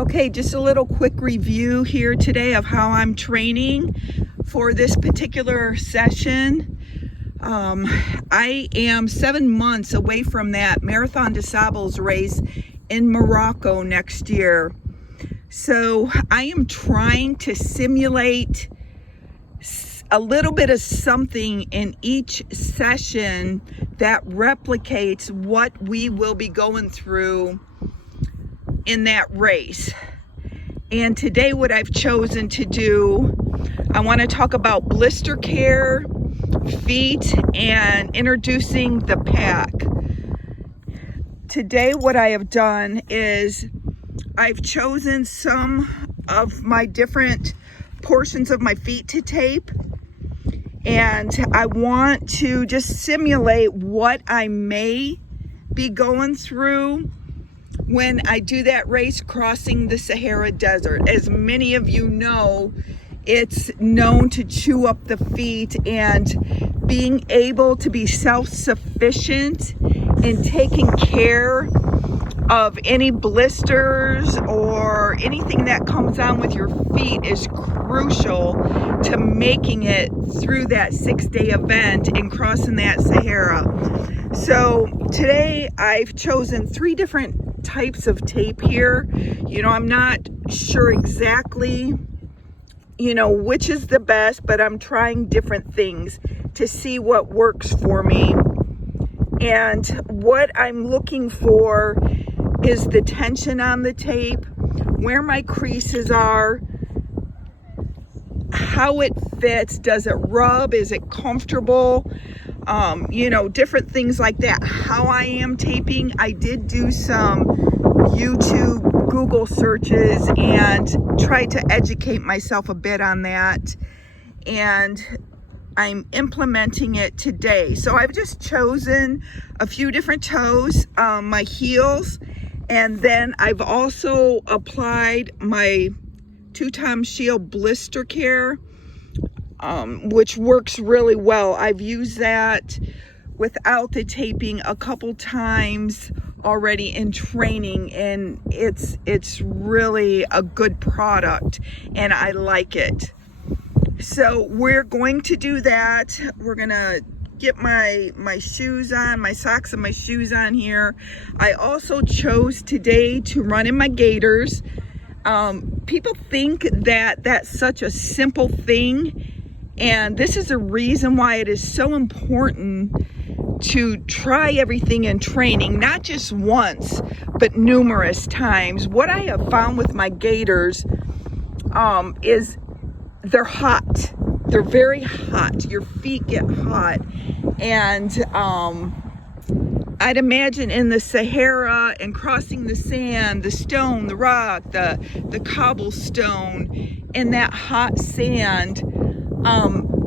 Okay, just a little quick review here today of how I'm training for this particular session. I am 7 months away from that Marathon des Sables race in Morocco next year. So I am trying to simulate a little bit of something in each session that replicates what we will be going through in that race. And today what I've chosen to do, I want to talk about blister care, feet, and introducing the pack. Today what I have done is I've chosen some of my different portions of my feet to tape, and I want to just simulate what I may be going through when I do that race crossing the Sahara Desert. As many of you know, it's known to chew up the feet, and being able to be self-sufficient in taking care of any blisters or anything that comes on with your feet is crucial to making it through that 6-day event and crossing that Sahara. So today I've chosen 3 different types of tape here. I'm not sure exactly, which is the best, but I'm trying different things to see what works for me. And what I'm looking for is the tension on the tape, where my creases are, how it fits, does it rub, is it comfortable, different things like that. How I am taping, I did do some YouTube, Google searches and tried to educate myself a bit on that, and I'm implementing it today. So I've just chosen a few different toes, my heels, and then I've also applied my 2-time Shield blister care, which works really well. I've used that without the taping a couple times already in training, and it's really a good product and I like it. So we're going to do that. We're gonna get my shoes on, my socks and my shoes on here. I also chose today to run in my gaiters. People think that that's such a simple thing, and this is a reason why it is so important to try everything in training, not just once, but numerous times. What I have found with my gaiters is they're hot. They're very hot. Your feet get hot. And I'd imagine in the Sahara and crossing the sand, the stone, the rock, the cobblestone, in that hot sand,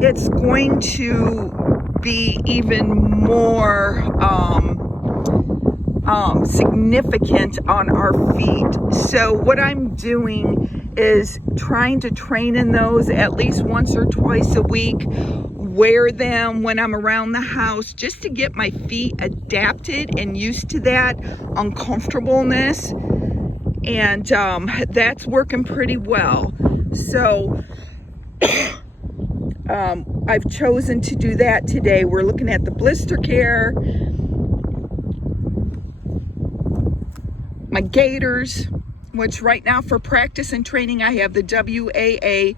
it's going to be even more significant on our feet. So what I'm doing is trying to train in those at least once or twice a week, wear them when I'm around the house, just to get my feet adapted and used to that uncomfortableness, and that's working pretty well. So I've chosen to do that today. We're looking at the blister care, my gaiters, which right now for practice and training I have the WAA,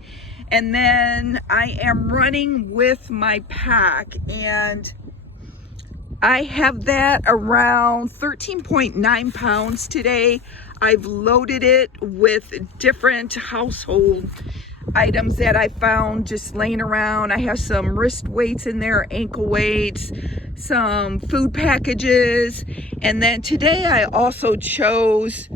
and then I am running with my pack, and I have that around 13.9 pounds today. I've loaded it with different household items that I found just laying around. I have some wrist weights in there, ankle weights, some food packages, and then today I also chose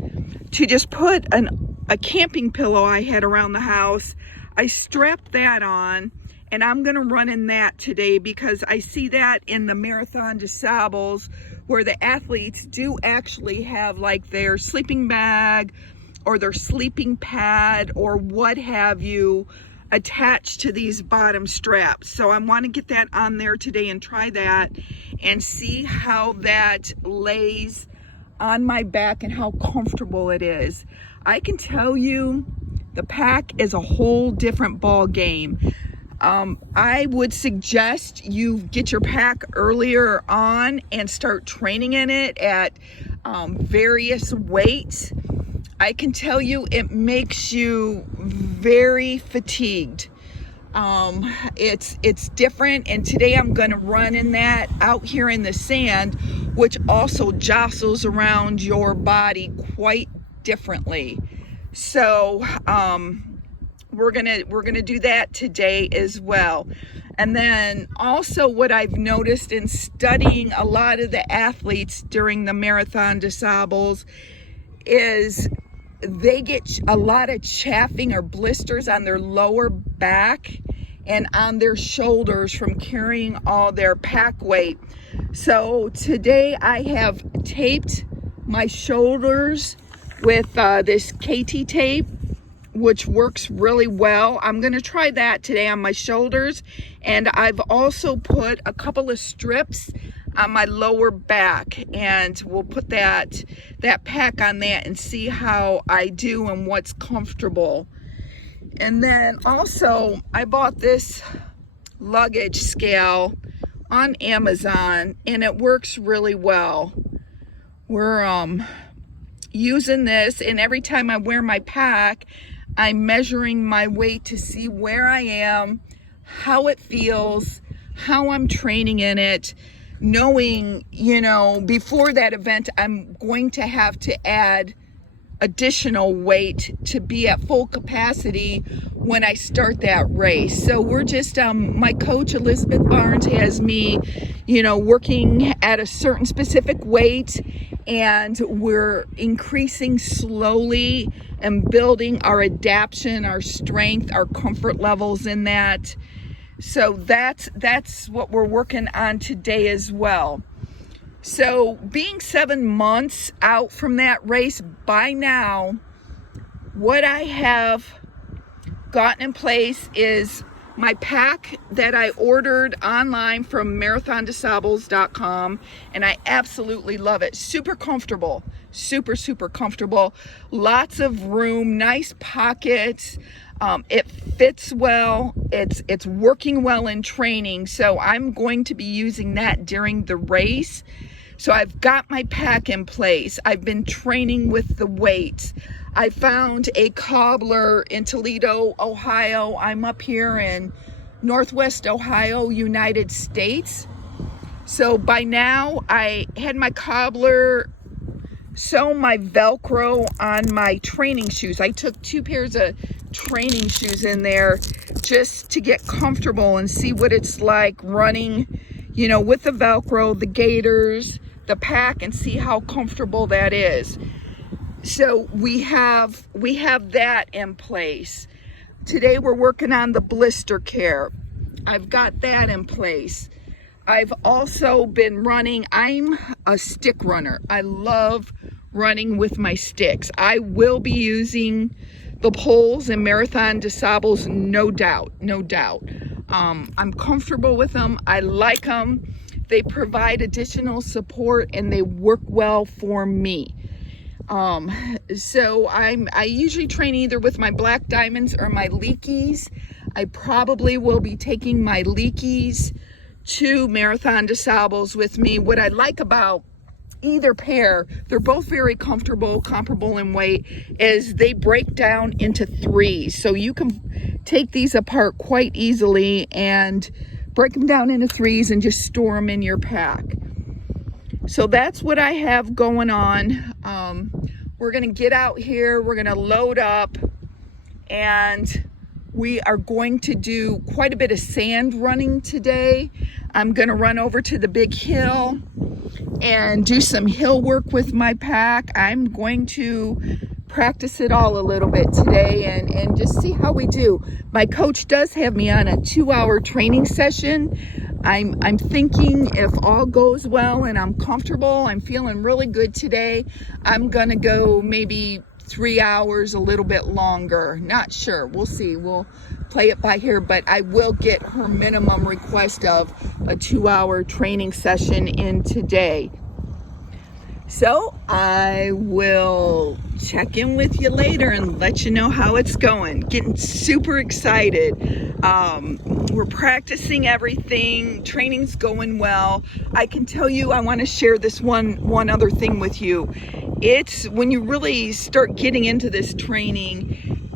to just put a camping pillow I had around the house. I strapped that on, and I'm gonna run in that today because I see that in the Marathon des Sables, where the athletes do actually have like their sleeping bag or their sleeping pad or what have you attached to these bottom straps. So I want to get that on there today and try that and see how that lays on my back and how comfortable it is. I can tell you the pack is a whole different ball game. I would suggest you get your pack earlier on and start training in it at various weights. I can tell you it makes you very fatigued. It's different, and today I'm going to run in that out here in the sand, which also jostles around your body quite differently. So we're gonna do that today as well. And then also what I've noticed in studying a lot of the athletes during the Marathon des Sables is they get a lot of chafing or blisters on their lower back and on their shoulders from carrying all their pack weight. So today I have taped my shoulders with this KT tape, which works really well. I'm going to try that today on my shoulders, and I've also put a couple of strips on my lower back, and we'll put that pack on that and see how I do and what's comfortable. And then also I bought this luggage scale on Amazon, and it works really well. We're using this, and every time I wear my pack, I'm measuring my weight to see where I am, how it feels, how I'm training in it, knowing, before that event, I'm going to have to add additional weight to be at full capacity when I start that race. So we're just, my coach, Elizabeth Barnes, has me, working at a certain specific weight, and we're increasing slowly and building our adaptation, our strength, our comfort levels in that. So that's what we're working on today as well. So being 7 months out from that race, by now, what I have gotten in place is my pack that I ordered online from marathondesables.com, and I absolutely love it. Super comfortable, super comfortable. Lots of room, nice pockets. It fits well. It's working well in training, so I'm going to be using that during the race. So I've got my pack in place. I've been training with the weights. I found a cobbler in Toledo, Ohio. I'm up here in Northwest Ohio, United States. So by now I had my cobbler sew my Velcro on my training shoes. I took 2 pairs of training shoes in there just to get comfortable and see what it's like running, with the Velcro, the gaiters, the pack, and see how comfortable that is. So we have that in place. Today we're working on the blister care. I've got that in place. I've also been running. I'm a stick runner. I love running with my sticks. I will be using the poles in Marathon des Sables, no doubt. I'm comfortable with them. I like them. They provide additional support and they work well for me. So I usually train either with my Black Diamonds or my Leakies. I probably will be taking my Leakies to Marathon des Sables with me. What I like about either pair, they're both very comfortable, comparable in weight, is they break down into 3s. So you can take these apart quite easily and break them down into 3s and just store them in your pack. So that's what I have going on. We're going to get out here, we're going to load up, and we are going to do quite a bit of sand running today. I'm going to run over to the big hill and do some hill work with my pack. I'm going to practice it all a little bit today and just see how we do. My coach does have me on a 2-hour training session. I'm thinking if all goes well and I'm comfortable, I'm feeling really good today, I'm gonna go maybe 3 hours, a little bit longer. Not sure, we'll see. We'll play it by ear, but I will get her minimum request of a 2-hour training session in today. So I will check in with you later and let you know how it's going. Getting super excited. We're practicing everything. Training's going well. I can tell you, I want to share this one other thing with you. It's when you really start getting into this training,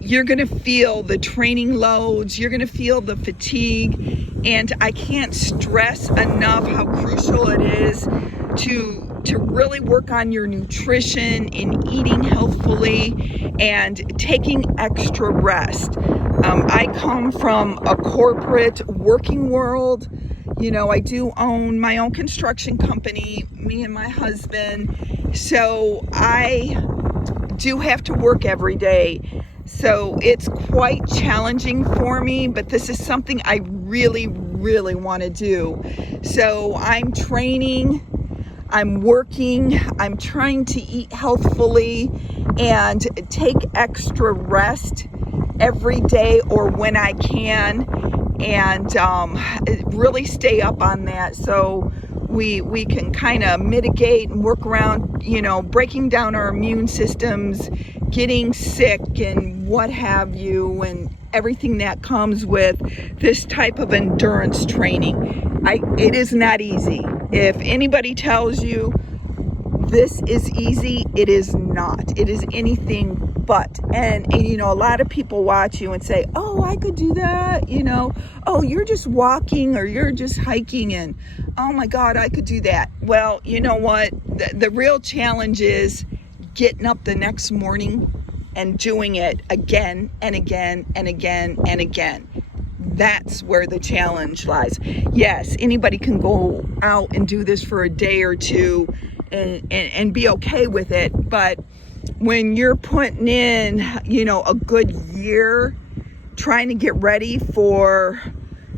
you're going to feel the training loads, you're going to feel the fatigue, and I can't stress enough how crucial it is to really work on your nutrition and eating healthfully and taking extra rest. I come from a corporate working world. You know, I do own my own construction company, me and my husband. So I do have to work every day. So it's quite challenging for me, but this is something I really want to do. So I'm training, I'm working, I'm trying to eat healthfully and take extra rest every day or when I can, and really stay up on that so we can kind of mitigate and work around, you know, breaking down our immune systems, getting sick and what have you, and everything that comes with this type of endurance training. It is not easy. If anybody tells you this is easy, it is not. It is anything but. And you know, a lot of people watch you and say, oh, I could do that, you know, oh, you're just walking or you're just hiking, and oh my God, I could do that. Well, you know what? The real challenge is getting up the next morning and doing it again and again and again and again. That's where the challenge lies. Yes, anybody can go out and do this for a day or two and be okay with it. But when you're putting in, you know, a good year trying to get ready for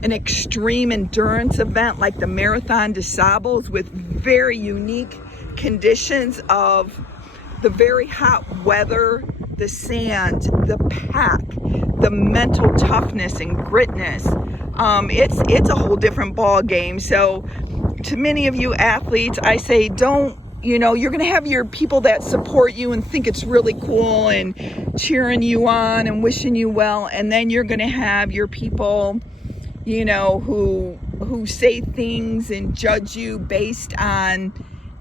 an extreme endurance event like the Marathon des Sables with very unique conditions of the very hot weather, the sand, the pack, the mental toughness and gritness, it's a whole different ball game. So to many of you athletes, I say, don't, you know, you're going to have your people that support you and think it's really cool and cheering you on and wishing you well. And then you're going to have your people, you know, who say things and judge you based on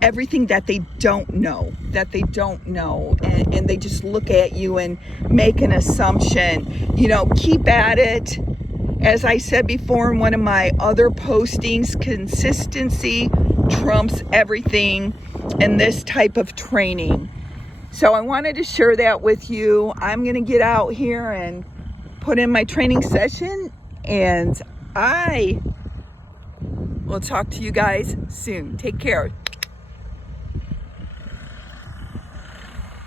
everything that they don't know, and they just look at you and make an assumption. You know, keep at it. As I said before in one of my other postings, consistency trumps everything in this type of training. So I wanted to share that with you. I'm going to get out here and put in my training session, and I will talk to you guys soon. Take care.